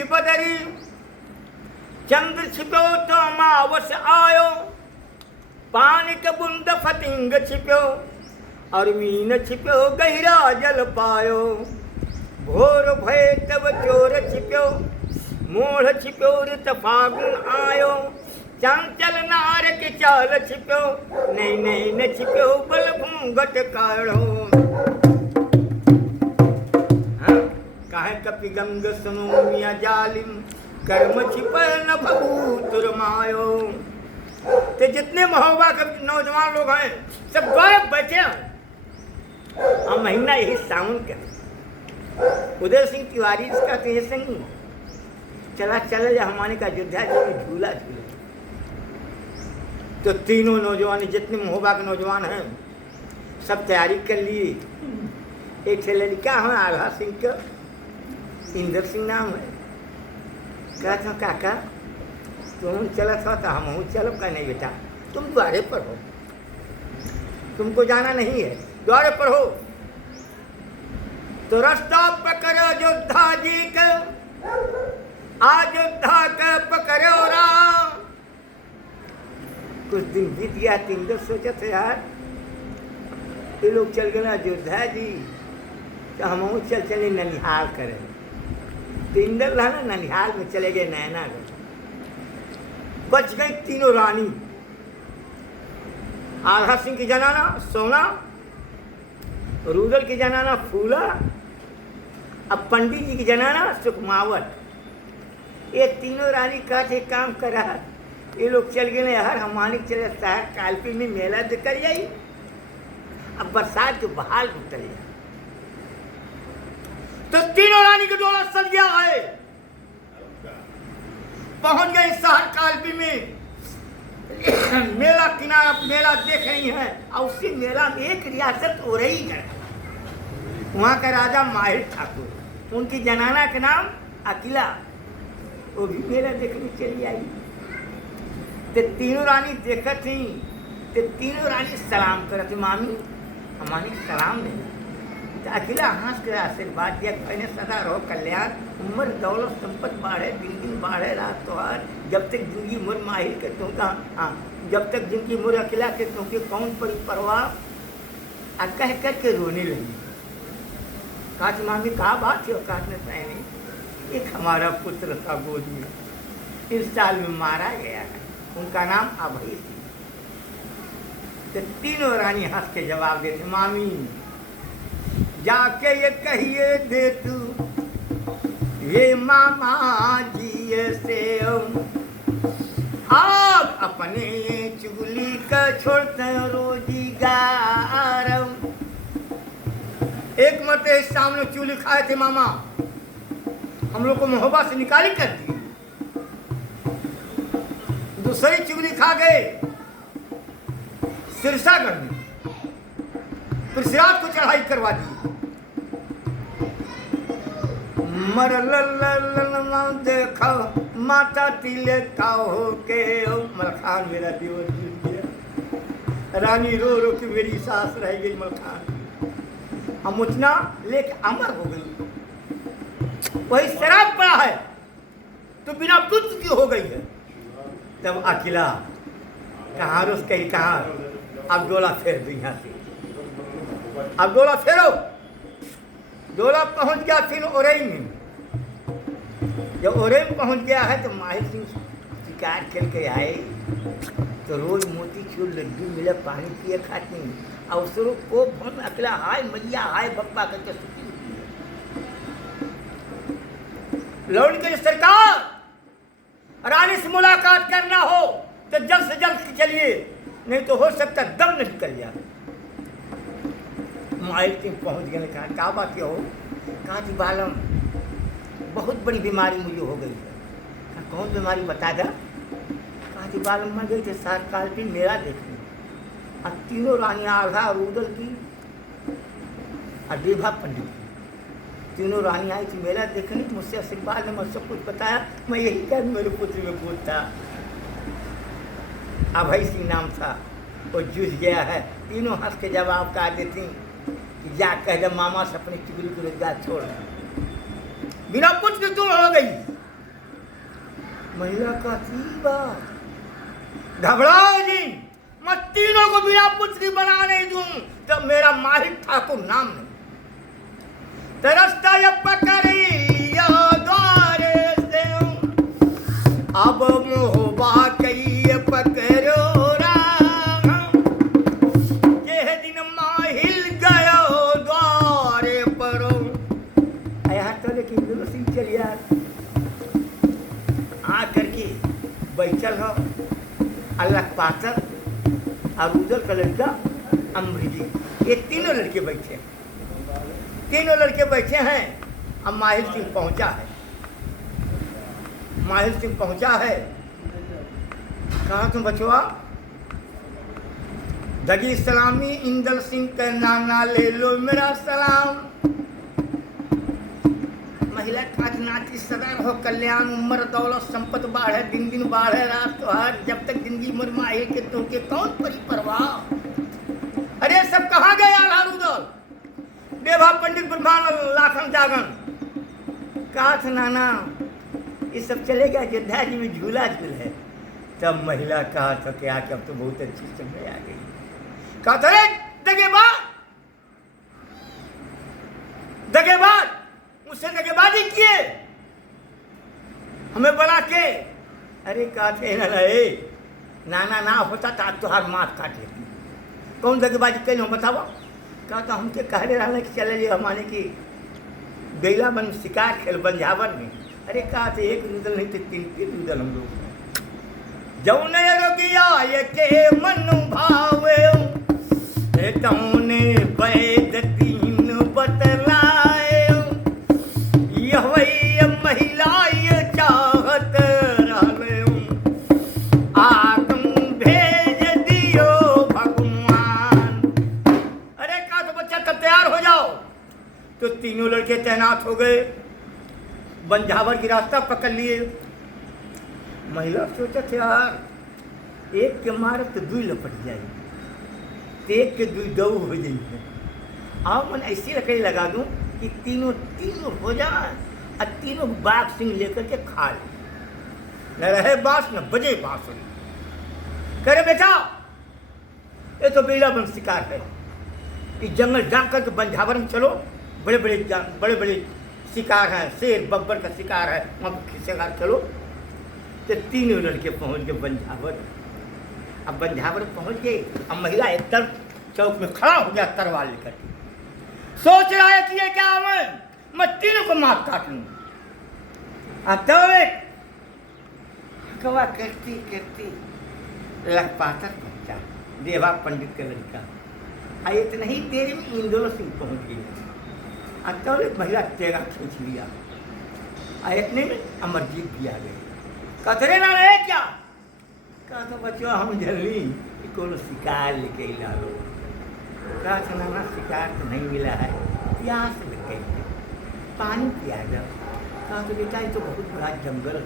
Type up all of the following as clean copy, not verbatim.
छुपी बदरी, चंद्र छिपो तो अमावस आयो, पानी के बूंद फतिंग छिप्यो, और मीन छिप्यो गहिरा जल पायो। भोर भय तब चोर छिप्यो, मोढ़ छिप्यो ऋत फागुन आयो, चंचल नार के चाल छिप्यो, नहीं नहीं न छिप्यो बल घूंघट काढ़ो। काहे कपि गंग सुनो मिया जालिम, कर्म छिपल न भभूत मायो। तो जितने महोबा के नौजवान लोग हैं सब द्वार बैठे हैं। और महीना यही सावन का। उदय सिंह तिवारी इसका कहे संगी चला चला जा हमारे का अयोध्या जी की झूला झूले। तो तीनों नौजवान जितने महोबा के नौजवान हैं सब तैयारी कर लिए। एक से लड़का है आल्हा सिंह का, इंदर सिंह नाम है। कहता काका तुम चला था तो हम चलो का नहीं बेटा, तुम द्वारे पर हो, तुमको जाना नहीं है, द्वारे पर हो। तो रास्ता पकड़ो अयोध्या जी का, अयोध्या का पकड़ो राम। कुछ दिन बीत गया, तीन दिन सोचा थे यार ये लोग चल गए अयोध्या जी, तो हम चल चले ननिहाल करें। तीन दिन रहना ननिहाल में चले गए नैनागढ़। बच गई तीनों रानी। आल्हा सिंह की जनाना सोना, रुदल की जनाना फूला, अब पंडित जी की जनाना सुखमावत। ये तीनों रानी कहते काम कर रहा। ये लोग चल गए यार हमारे चले शहर कालपी में मेला देकर जाई। अब बरसात के बहाल उतर गया तो तीनों रानी का डोला सज गया है। पहुंच गए शहर कालपी में। मेला किनारा मेला देख रही है और उसी मेला में एक रियासत हो रही है। वहां का राजा माहिर ठाकुर, उनकी जनाना के नाम अकिला, वो भी मेला देखने चली आई। तो तीनों रानी देखा थी, तो तीनों रानी सलाम करती, मामी हमारी सलाम नहीं। तो अकेला हंस कर आशीर्वाद दिया, कहने सदा रहो कल्याण, उम्र दौलत संपत्ति बाढ़े, दिन दिन बाढ़े रात तोहार, जब तक जिंदगी मुर माहिर के तुमका, हाँ जब तक जिंदगी मुर अकेला के तुमके कौन पड़ी परवाह। कह कर के रोने लगी। कहा मामी कहा बात है? काटने पाए नहीं, एक हमारा पुत्र था गोद में, इस साल में मारा गया है, उनका नाम अभय सिंह। तो तीनों रानी हंस के जवाब देते, मामी जाके ये कहिए दे तू ये मामा जी से, आप अपने चुगली का छोड़ते रोजगार। एक मरते सामने चुगली खाए थे मामा, हम लोग को मोहब्बत से निकाली कर दी। दूसरी चुगली खा गए सिरसागढ़ में, फिर सिराज को चढ़ाई करवा दी। मर देखा माता तिले हो के मलखान मेरा देवर जीत गया। रानी रो रो के मेरी सास रह गई मलखान, हम उतना लेके अमर हो गई। वही शराब पड़ा है तो बिना पुत्र की हो गई है। तब अकेला कहाँ रोज कही कहाँ, अब डोला फेर दो यहाँ से, अब डोला फेरो। डोला पहुंच गया फिर ओरई में। जब ओरई में पहुंच गया है तो माहिर सिंह शिकार खेल के आए तो रोज मोती चूर लड्डू मिले, पानी पिए खाते। अवसरों को बहुत अकेला हाय मैया हाय बप्पा करके सुखी लौट के सरकार रानी से मुलाकात करना हो तो जल्द से जल्द चलिए, नहीं तो हो सकता दम न निकल जाए। माहिर सिंह पहुँच गए। कहा क्या बात हो? कहा जी बालम बहुत बड़ी बीमारी मुझे हो गई है। कहा कौन बीमारी बता दा? कहा जी बालम मैं गई थे सात काल की मेला देखने, और तीनों रानियाँ आल्हा रुदल की और देभा पंडित की, तीनों रानी आई थी मेला देखने। मुझसे आशीर्वाद ने मुझे सब कुछ बताया। मैं यही कह मेरे पुत्र में भूत था, अभय सिंह नाम था, वो जूझ गया है। तीनों हंस के जवाब का देती कि जा कह दे मामा से अपनी चुगली को रोजगार छोड़, बिना पुत्र तुम हो गई। महिला का बात, घबराओ जी, मैं तीनों को बिना पुत्री बना नहीं दूं तब मेरा माहिर ठाकुर नाम नहीं। तरसता जब पकड़िया द्वारे से, अब मोहबा कई पकड़ो राम, ये दिन माहिल गयो द्वारे परो। यहाँ तो लेकिन दूसरी चलिया आ करके बैठल हो अल्लाह पातर और उधर का लड़का अमृजी, ये तीनों लड़के बैठे हैं, तीनों लड़के बैठे हैं। अब माहिर सिंह पहुंचा है, माहिर सिंह पहुंचा है। कहा तुम बचवा? दगी सलामी इंदल सिंह का नाना ले लो मेरा सलाम। महिला काज नाती सदर हो कल्याण उम्र दौलत संपत बाढ़े दिन दिन बाढ़े रात त्योहार, जब तक जिंदगी उम्र माहिर के तुमके कौन परी परवाह। अरे सब कहाँ गए आल्हार उदल, देवा पंडित ब्रह्मानंद लाखन जागन। कहा था नाना ये सब चलेगा अयोध्या जी में झूला झूल है। तब महिला कहा था कि आके अब तो बहुत अच्छी समय आ गई। कहा था रे दगेबाज मुझसे दगेबाजी किए हमें बना के। अरे कहा थे नाना ना होता था तुहार माथ काट लेती। कौन दगेबाजी कैल बतावा? कहा था हमके कह रहे कि चले हमारे की बेला बन शिकार खेल बंजावन में। अरे कहा थे एक नूदल नहीं थे तीन नूदल हम लोग जौन रोगिया ये के मनु भावे तौने वैद तीन बतलाए यह वही महिला ये चाहत रहले आगम भेज दियो भगवान। अरे कहा तो बच्चा तब तैयार हो जाओ। तो तीनों लड़के तैनात हो गए, बंजावर की रास्ता पकड़ लिए। महिला सोचा थे यार एक के मारे तो दुई लपट जाए, एक के दुई दो हो जाइए। आओ मन ऐसी लकड़ी लगा दूं कि तीनों हो जाए और तीनों बाघ सिंह लेकर के खा ले, न रहे बांस न बजे बांसुरी। करे बेटा ये तो बेला बन शिकार है, इस जंगल जाकर के बंजावर में चलो, बड़े बड़े शिकार हैं, शेर बब्बर का शिकार है, वहाँ शिकार चलो। तो तीनों लड़के पहुँच गए बंजावर। अब बंजावर पहुँच गए, अब महिला एकदम चौक में खड़ा हो गया तलवार लेकर, सोच रहा है कि ये क्या मैं तीनों को मार काट लूँ। करती करती लखपातर पहुँचा, देवा पंडित का लड़का। इतना ही देर में इंदौर सिंह पहुँच गई। महिला तेरा खींच लिया। इतने में अमरजीत भी आ गए। कतरे ना रहे क्या? कहा तो बच्चों हम जल्दी कोनो शिकार लेके ला लो। कहा था नाना शिकार तो नहीं मिला है, प्यास लग गई है, पानी पिया जाओ। कहा तो बेटा ये तो बहुत बड़ा जंगल है,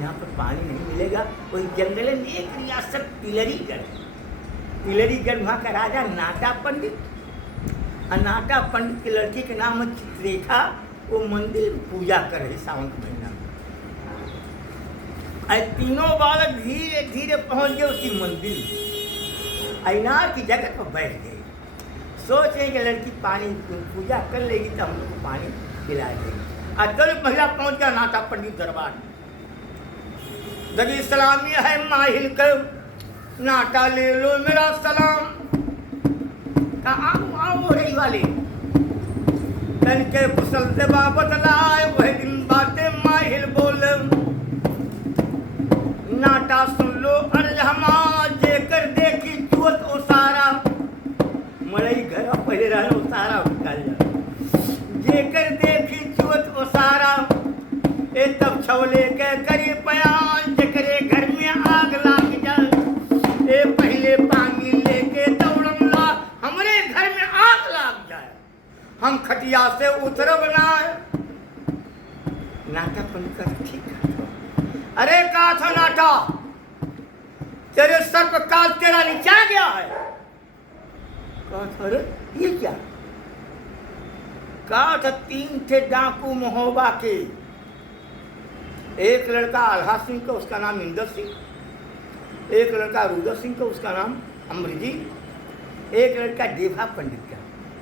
यहाँ पर पानी नहीं मिलेगा। वही जंगल में एक रियासत तिलरीगढ़ वहाँ का राजा नाटा पंडित, और नाटा पंडित के लड़के के नाम है चित्रेखा। वो मंदिर में पूजा कर रहे सावन के महीना में। तीनों बालक धीरे धीरे पहुँच गए उसी मंदिर, ऐनार की जगह पर बैठ गए। सोच रहे कि लड़की पानी पूजा कर लेगी तो हम लोग को पानी पिला देगी। और तुरंत महिला पहुँच गया नाटा पंडित दरबार में। दगी सलामी है माहिल कर नाटा ले लो मेरा सलाम। कहा आओ रही वाले तन के कुशल से बाबत लाए, वह दिन बातें माहिल बोले। नाटा सुन लो अर्ज हमा जेकर देखी चुवत ओ सारा। मड़ई घर पहले रहना ओ सारा निकाल जा। जेकर देखी चुवत ओ सारा ए तब छवले के करी बयान, जकरे घर में आग लाग जाए ए पहले पानी लेके दौड़म ला, हमरे घर में आग लाग जाए हम खटिया से उतरब ना। नाटा पंडित ठीक है। अरे कहा था नाटा तेरे सर पर काल तेरा नीचा गया है। कहा था अरे ये क्या? कहा था 3 थे डाकू महोबा के, एक लड़का आल्हा सिंह का, उसका नाम इंदर सिंह, एक लड़का रुद्र सिंह का, उसका नाम अमरजीत, एक लड़का देवा पंडित का,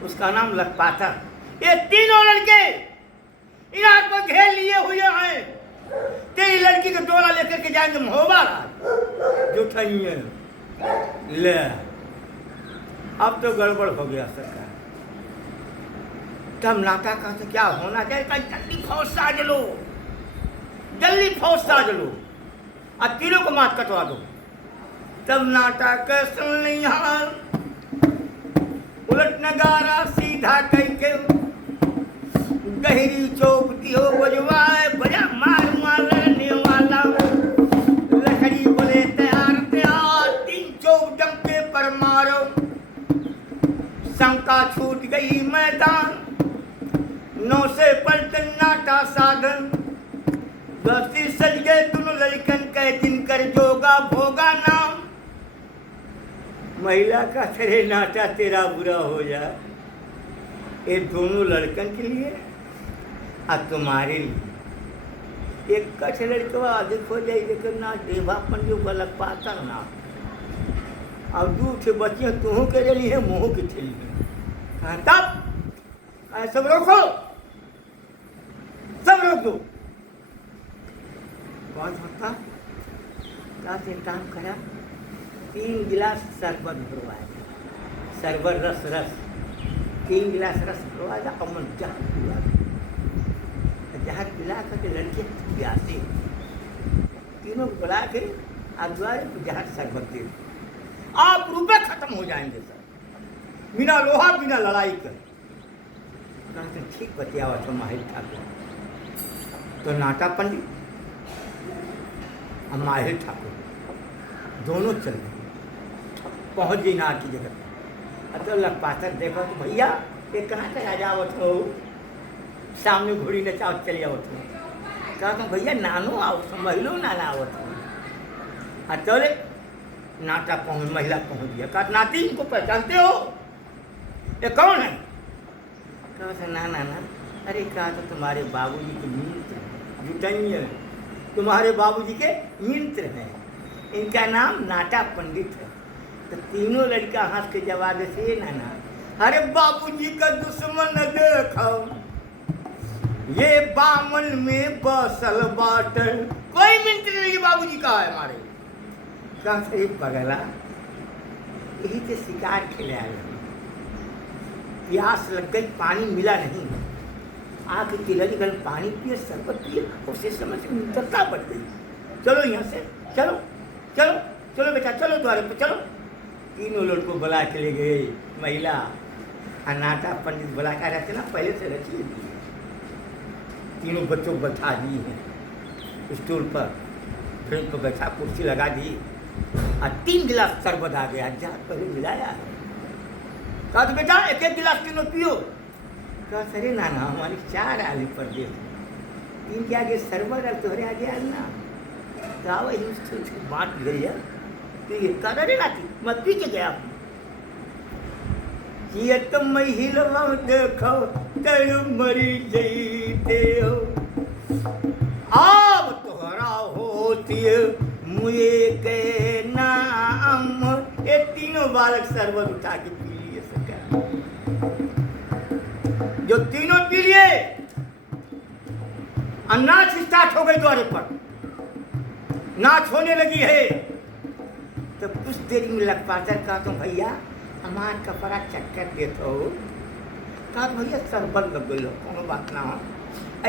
उसका नाम लखपातर। ये तीनों लड़के इन हाथ पर घेर लिए हुए हैं। तेरी लड़की का डोला लेकर के जाएंगे महोबा जो है। ले अब तो गड़बड़ हो गया सरकार। तब नाटा का तो क्या होना चाहिए, जल्दी फौज साज लो, जल्दी फौज साज लो और तीनों को मात कटवा दो। तब नाटा का सुन लिहार उलट नगारा सीधा कह के गहरी चौक दियो बजवाए, बजा मार मारने वाला लकड़ी बोले तैयार तैयार, तीन चौक डंके पर मारो। शंका छूट गई मैदान, नौ से पलटन नाटा साधन, दोस्ती सज गए दोनों लड़कन कह दिन कर जोगा भोगा नाम। महिला का तेरे नाटा तेरा बुरा हो जाए, ये दोनों लड़कन के लिए और तुम्हारे लिए। एक कछ लड़का अधिक हो जाए लेकिन ना देवापन जो गलत पाता ना, और दू थे बच्चे तुहों के लिए मोह के थे। तब सब रोको, सब रोक दो। कौन होता क्या से काम करा, 3 गिलास शरबत भरवाया, शरबत रस रस 3 गिलास रस भरवाया और मन जहाँ पिला करके लड़के प्यासे, तीनों को बुला के आप द्वारे जहाँ शरबत दे, आप रुपए खत्म हो जाएंगे सर, बिना लोहा बिना लड़ाई कर। कहते ठीक बतियावा तो माहिर ठाकुर। तो नाटा पंडित और माहिर ठाकुर दोनों चल गए, पहुँच गई नाट की जगह। अब तो लखपातर देखो तो भैया ये कहाँ से आ जावत हो, सामने घोड़ी नचाओ चले आवत हो। कहा तो भैया नानो आओ, समझ लो नाना आवत हो। चले नाटा पहुँच, महिला पहुँच गया। कहा नाती इनको पहचानते हो, ये कौन है? कहा ना ना ना, अरे कहा तो तुम्हारे बाबूजी के मित्र जुटैया, तुम्हारे बाबूजी के मित्र हैं, इनका नाम नाटा पंडित है। तो तीनों लड़का हंस के जवाब से नाना, अरे बाबूजी का दुश्मन देखो, ये बामन में बसल बाट, कोई मित्र नहीं बाबूजी का है हमारे। कहा से पगला यही से शिकार खेले आए, प्यास लग गई, पानी मिला नहीं, आके तिलहरी गर्म पानी पिए, शरबत पिए, उसे समझ से मित्रता बढ़ गई। चलो यहाँ से चलो चलो चलो बेटा चलो द्वारे पर चलो। तीनों लड़कों बुला के ले गए। महिला नाटा पंडित बुला कर रहते ना, पहले से रची दी। तीनों बच्चों को बैठा दिए हैं स्टूल पर, फ्रेंच पर बैठा, कुर्सी लगा दी और 3 गिलास शरबत आ गया, जहाँ पहले मिलाया है। कहा तो बेटा एक एक गिलास तीनों पियो। कहा सरे नाना हमारी 4 आली पर दे, 3 के आगे शरबत और तोहरे आगे अन्ना। कहा वही उसको बांट गई है, तो ये कहा अरे नाती मैं पी के गया। ये तो महिला देखो तेरे मरी जईते हो, अब तोहरा होती मुझे के नाम। ये तीनों बालक शरबत उठा के पी लिए सका। जो तीनों पी लिए, नाच स्टार्ट हो गई द्वारे पर, नाच होने लगी है। तो कुछ देरी में लखपातर कहा तो भैया हमार कपड़ा चक्कर देते हो। कहा तो भैया शरबत लग गई, कोनो बात ना हो।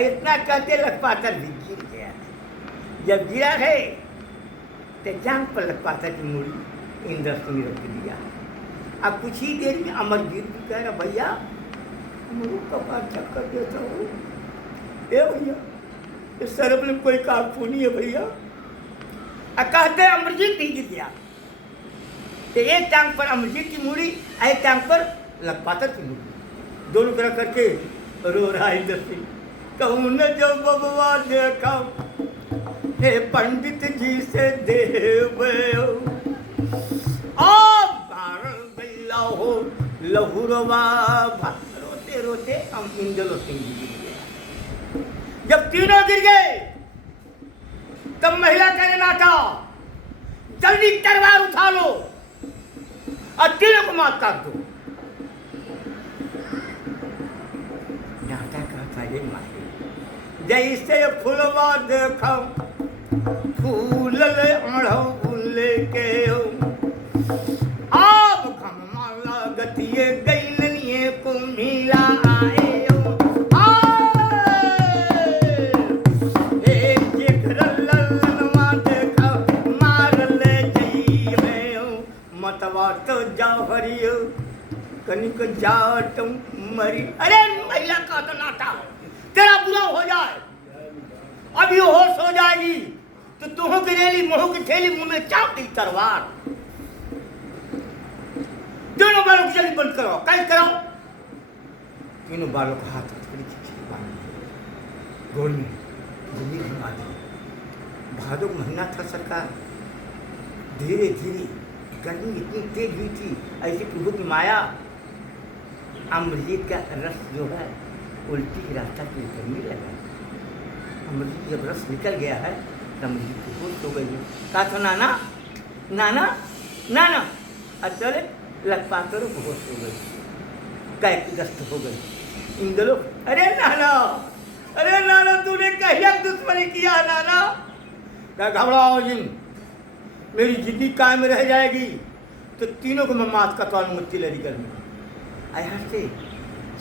इतना कहते लखपातर भी गिर गया। जब गिरा है तो जान पर लखपातर की मूड़ी इंद्र सिंह रख दिया। अब कुछ ही देर में अमरजीत भी कह रहा भैया मुझे कपड़ा चक्कर देता हो। ए भैया इस शरब में कोई काबू नहीं है भैया। कहते अमरजीत भी गिर गया। तो एक टांग पर अमरजीत की मूड़ी, एक टांग पर लखपातर की मूड़ी, दोनों तरह करके रो रहा है इंद्र सिंह। कहूँ न जब बबुआ देखा हे पंडित जी से देव हो लहुरवा। रोते रोते हम इंद्र सिंह जी गिर गए। जब तीनों गिर गए तब महिला कहने नाटा जल्दी तलवार उठा लो और तीनों को मार काट दो। नाटा कहता ये माही जैसे फुलवा देखो फूल ले अड़हुल के आप खमाला गतिये गैलनिए को मिला आए मतवा तो जाओ हरियो कनिक जाओ तुम मरी। अरे महिला का तो नाटा तेरा बुरा हो जाए अभी होश हो जाएगी तो तुहों की रेली मोह की थैली मुंह में चाप दी तलवार। दोनों बालों को जल्दी बंद करो कैद करो। तीनों बालों को हाथ थोड़ी खींची बांध गोल में जमीन घुमा दी। भादों का महीना था सरकार। धीरे धीरे गर्मी इतनी तेज हुई थी ऐसी प्रभु की माया। अमृत का रस जो है उल्टी की रास्ता की गर्मी लगा। अमृत जब रस निकल गया है तब अमृत की होश हो गई है। कहा था नाना नाना नाना अचल लखपातरों को होश हो गई कैदस्त हो गई। इन दोनों अरे नाना तूने कहिया दुश्मनी किया नाना। क्या घबराओ जिन मेरी जिंदगी कायम रह जाएगी तो तीनों को मैं मात का तो अनुमति लड़ी करनी। यहाँ से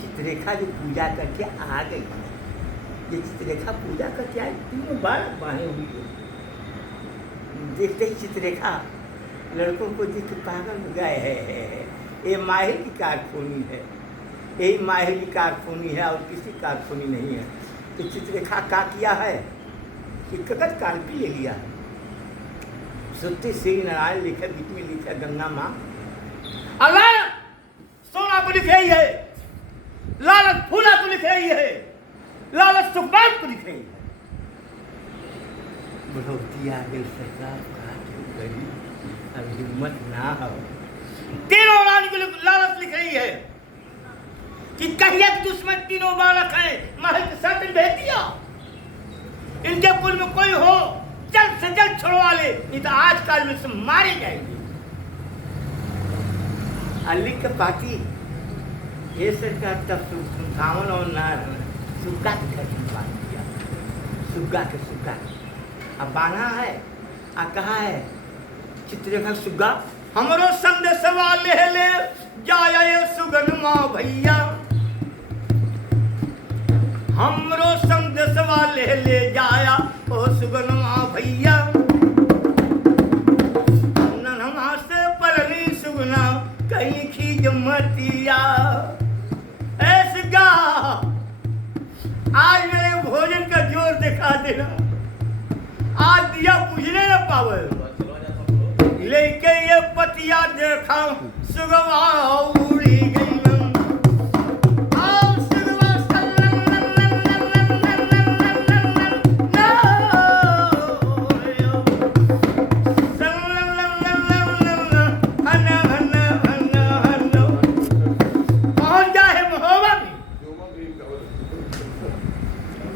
चित्ररेखा जो पूजा करके आ गई है ये चित्ररेखा पूजा करके आई तीनों बार बाहें हुई है। देखते ही चित्ररेखा लड़कों को देख के पागल हो गए है। ये माहिर की कारखूनी है यही माहिर की कारखूनी है और किसी कारखूनी नहीं है। तो चित्ररेखा का किया है कि कगज कांपी ले लिया है। सत्य श्री नारायण लिखे बीच में लिखा गंगा माँ अल्लाह सोना को लिख रही है लालच फूला को लिख रही है लालच सुखबाज को लिख रही है। बढ़ोती आ गई सरकार कहा गई अब हिम्मत ना हो। तीनों रानी को लालच लिख रही है कि कहिया दुश्मन तीनों बालक है महल के साथ भेज दिया। इनके कुल में कोई हो जल्द से जल्द छुड़वा ले नहीं तो आज काल में सब मारे जाएंगे। अली के पाती ये सरकार तब सावन और नार सुग्गा के घर में बात किया। सुग्गा के सुग्गा अब बाना है आ कहा है चित्ररेखा सुग्गा हमरो संदेशवा ले जाया सुगन माँ भैया। हमरो संदेशवा ले जाया ओ सुगन माँ भैया। नन्हा से परली सुगना कहीं खींच मतिया। ऐसे गा आज मेरे भोजन का जोर दिखा देना। आज दिया बुझने न पावे लेके ये पतिया देखा सुगवा उड़ी गई।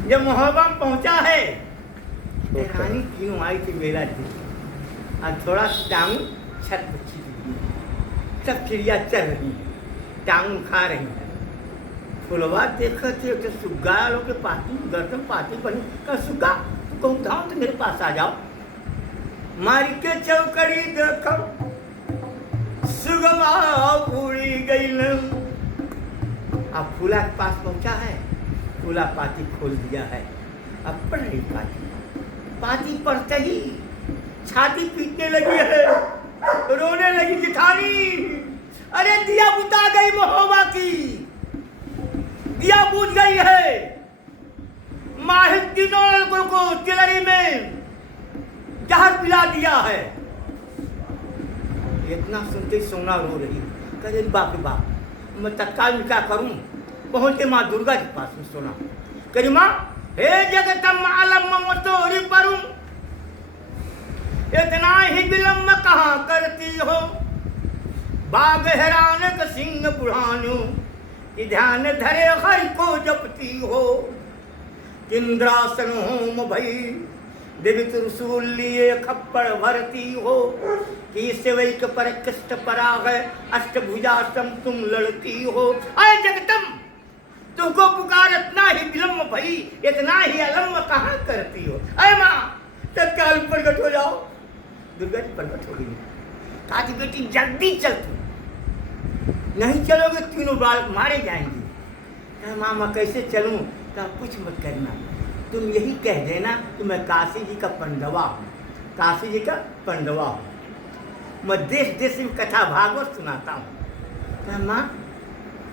जब मोहब्बा पहुंचा है रानी क्यों आई थी मेरा दिल और थोड़ा टांग छत पर छिपी सब चिड़िया चल रही है टांग खा रही है। फुलवा देखते तो सुग्गा लोग के पाती गर्दन पाती बनी का सुग्गा तू कहूँ धाम तो मेरे पास आ जाओ। मारी के चौकड़ी देखो सुगवा उड़ी गई। अब फूला के पास पहुंचा है फूला पाती खोल दिया है। अब पढ़ रही पाती पढ़ते ही छाती पीटने लगी है रोने लगी जिठानी। अरे दिया बुता गई महोबा की दिया बुझ गई है। माहिर तीनों लड़कों को तिलरी में जहर पिला दिया है। इतना सुनते सोना रो रही कहे बाप रे बाप मैं तत्काल में क्या करूं। पहुंचे माँ दुर्गा के पास में सोना करी माँ हे जगतम आलम तोरी परूं इतना ही विलम्ब कहाँ करती हो। बाग हैरान का सिंह बुढ़ानु कि ध्यान धरे हरि को जपती हो। इंद्रासन होम भई देवी त्रिशूल लिए खप्पड़ भरती हो कि सेवैक पर कष्ट परा है अष्टभुजा सम तुम लड़ती हो। अरे जगदम तुमको पुकार इतना ही विलम्ब भई इतना ही अलम्ब कहाँ करती हो। अरे माँ तत्काल प्रकट हो जाओ। दुर्गा जी प्रकट हो गई। कहा कि बेटी जल्दी चल तू, नहीं चलोगे तीनों बालक मारे जाएंगे। कहा माँ मैं कैसे चलूँ। कहा कुछ मत करना, तुम यही कह देना कि मैं काशी जी का पंडवा हूँ, काशी जी का पंडवा हूँ, मैं देश देश में कथा भागवत सुनाता हूँ। कहा माँ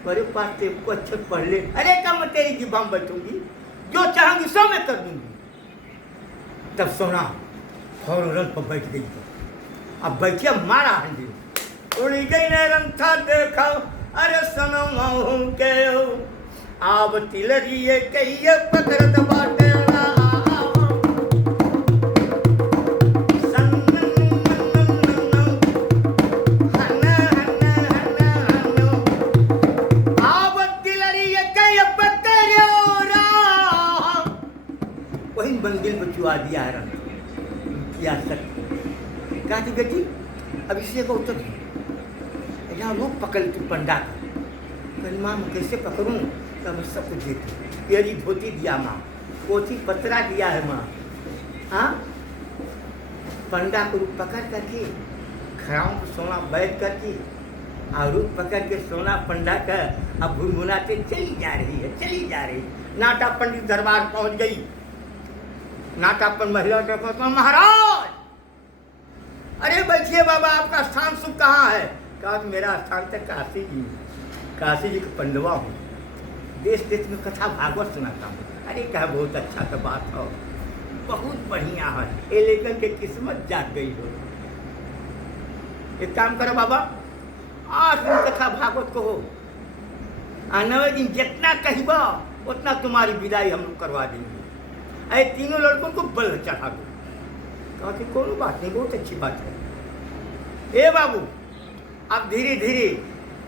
मेरे पास तेरे को अच्छे पढ़ ले। अरे क्या मैं तेरी जिब्बा में बैठूंगी, जो चाहूंगी सो मैं कर दूंगी। तब सोना फौरन पर बैठ गई। अब बैठिए मारा हंडी उड़ी गई ने रंग था देखो। अरे सनो महू के आब तिलरिए कहिए पकड़त बाटे बंदिल बचुआ दिया है किया सक। कहा थी बेटी अब इसलिए को उत्तर यहाँ वो पकड़ तू पंडा का। माँ मैं कैसे पकड़ूँ। तो मैं सब कुछ देती, तेरी धोती दिया माँ, पोथी पतरा दिया है माँ। हाँ पंडा को रूप पकड़ करके खड़ाऊँ को सोना बैठ करके और रूप पकड़ के सोना पंडा का अब भुनभुनाते चली जा रही है, चली जा रही। नाटा पंडित दरबार पहुँच गई। नाटापन महिला देखो तो महाराज अरे बैठिए बाबा आपका स्थान सुख कहाँ है। कहा मेरा स्थान तक काशी जी, काशी जी का पंडवा हूँ, देश देश में कथा भागवत सुनाता हूँ। अरे क्या बहुत अच्छा तो बात हो, बहुत बढ़िया है, ये लेकर के किस्मत जाग गई हो। एक काम करो बाबा 8 दिन कथा भागवत को हो, 9वें दिन जितना कहबा उतना तुम्हारी विदाई हम लोग करवा देंगे। अरे तीनों लड़कों को बल चढ़ा दो। कहा कि कोई बात नहीं, बहुत अच्छी बात है। ए बाबू अब धीरे धीरे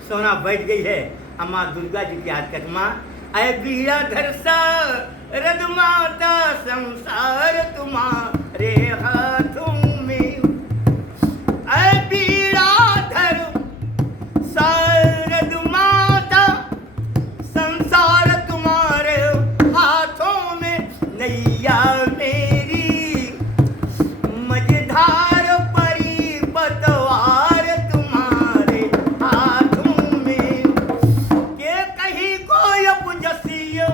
सोना बैठ गई है। अम्मा दुर्गा जी की याद कर। माँ अय बीड़ा धर सा रद माता संसार तुम्हारे हाथों में। अय बीड़ा धर सारद माता संसार तुम्हारे हाथों में। नैया मेरी मझधार परी पतवार तुम्हारे हाथों में। के कहीं कोई अपजसिय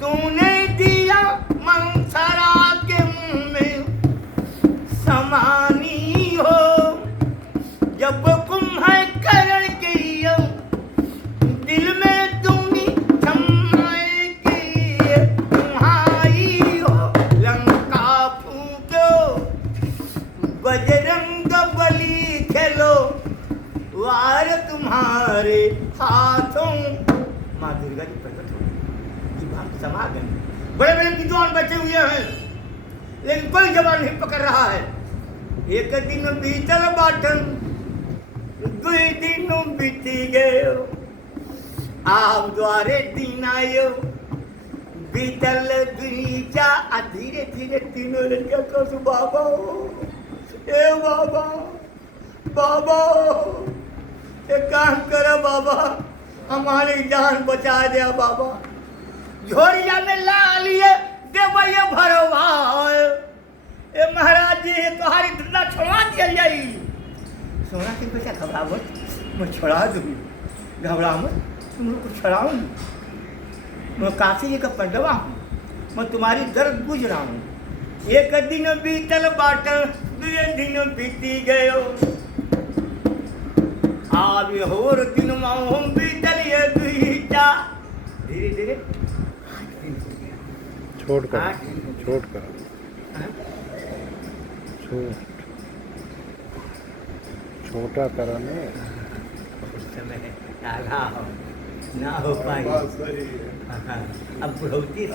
तूने दिया मंसरा के मुंह में समानी हो। जब कुम्भ करण के दिल में तुमी छमाए की तुम्हारी हो। लंका फूको बजरंग बली खेलो वार तुम्हारे हाथों। माँ दुर्गा जी प्रकट हो गई, बात समा गई। बड़े बड़े विद्वान बैठे हुए हैं लेकिन कोई जवान नहीं पकड़ रहा है। एक दिन बीतल बाटन, 2 दिन बीती गए, आप द्वारे दिन आयो। बीतल दुनीचा धीरे धीरे तीनों लड़का को बाबा ए बाबा बाबा एक काम करो बाबा, हमारी जान बचा दिया बाबा। झोरिया में ला लिए देवैया भरवा। ए महाराज जी तुम्हारी धंधा छोड़ा दिया जाई। सोना के पैसा घबरा मत, मैं छोड़ा दूंगी, घबरा मत, तुम लोग को छुड़ाऊंगी। मैं काशी जी का पंडवा हूँ, मैं तुम्हारी दर्द बुझ रहा हूँ। एक दिन बीतल बाटल, 2 दिन बीती गयो। अब होर दिन माहूं बीतल ये दुईटा। धीरे धीरे 8 दिन हो गया। छोड़ कर छोटा करा ने उस समय डाला हो ना हो पाई। अब बुढ़ौती